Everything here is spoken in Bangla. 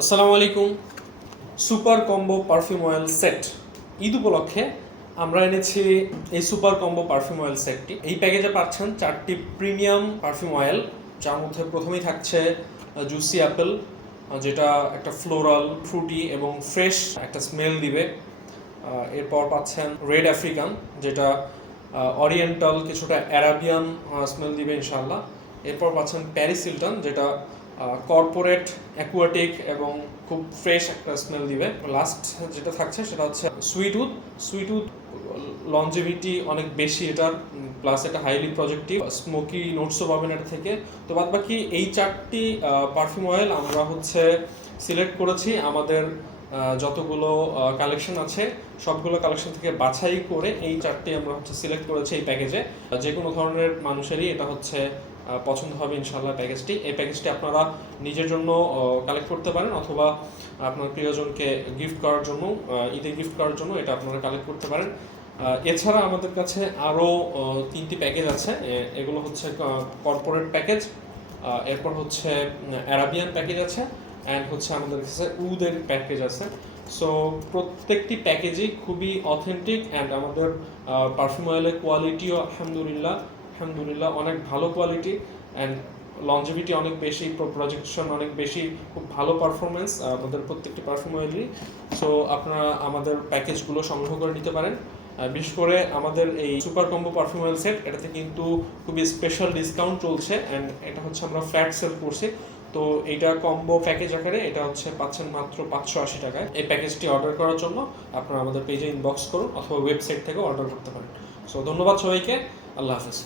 আসসালামু আলাইকুম। Super combo perfume oil set Eid উপলক্ষে আমরা এনেছি এই সুপার কম্বো পারফিউম অয়েল সেটটি। এই প্যাকেজে পাচ্ছেন 4টি প্রিমিয়াম পারফিউম অয়েল, যার মধ্যে প্রথমেই থাকছে জুসি অ্যাপেল, যেটা একটা ফ্লোরাল, ফ্রুটি এবং ফ্রেশ একটা স্মেল দিবে। এরপর পাচ্ছেন রেড আফ্রিকান, যেটা অরিয়েন্টাল কিছুটা অ্যারাবিয়ান স্মেল দিবে ইনশাআল্লাহ। এরপর পাচ্ছেন প্যারিস হিলটন, যেটা কর্পোরেট, অ্যাকুয়াটিক এবং খুব ফ্রেশ একটা স্মেল দিবে। লাস্ট যেটা থাকছে সেটা হচ্ছে সুইটউড লঞ্জিভিটি অনেক বেশি এটার, প্লাস এটা হাইলি প্রজেক্টিভ, স্মোকি নোটসও পাবেন এটা থেকে। তো বাদ বাকি এই 4টি পারফিউম অয়েল আমরা সিলেক্ট করেছি আমাদের যতগুলো কালেকশন আছে সবগুলো কালেকশন থেকে বাছাই করে এই 4টি আমরা সিলেক্ট করেছি এই প্যাকেজে। যে কোনো ধরনের মানুষেরই এটা পছন্দ হবে ইনশাআল্লাহ প্যাকেজটি। এই প্যাকেজটি আপনারা নিজের জন্য কালেক্ট করতে পারেন, অথবা আপনার প্রিয়জনকে গিফট করার জন্য, ঈদে গিফট করার জন্য এটা আপনারা কালেক্ট করতে পারেন। এছাড়া আমাদের কাছে আরও 3টি প্যাকেজ আছে। এগুলো কর্পোরেট প্যাকেজ, এরপর অ্যারাবিয়ান প্যাকেজ আছে, অ্যান্ড আমাদের কাছে উদের প্যাকেজ আছে। সো প্রত্যেকটি প্যাকেজই খুবই অথেন্টিক, অ্যান্ড আমাদের পারফিউম অয়েলের কোয়ালিটিও আলহামদুলিল্লাহ অনেক ভালো কোয়ালিটি, অ্যান্ড লঞ্জিভিটি অনেক বেশি, প্রজেকশন অনেক বেশি, খুব ভালো পারফরমেন্স আমাদের প্রত্যেকটি পারফিউম অয়েলই। সো আপনারা আমাদের প্যাকেজগুলো সংগ্রহ করে নিতে পারেন। বিশেষ করে আমাদের এই super combo perfume oil set, এটাতে কিন্তু খুবই স্পেশাল ডিসকাউন্ট চলছে, অ্যান্ড এটা আমরা ফ্ল্যাট সেল করছি। তো এইটা কম্বো প্যাকেজ আকারে এটা পাচ্ছেন মাত্র 580 টাকায়। এই প্যাকেজটি অর্ডার করার জন্য আপনারা আমাদের পেজে ইনবক্স করুন, অথবা ওয়েবসাইট থেকে অর্ডার করতে পারেন। সো ধন্যবাদ সবাইকে, আল্লাহ হাফেজ।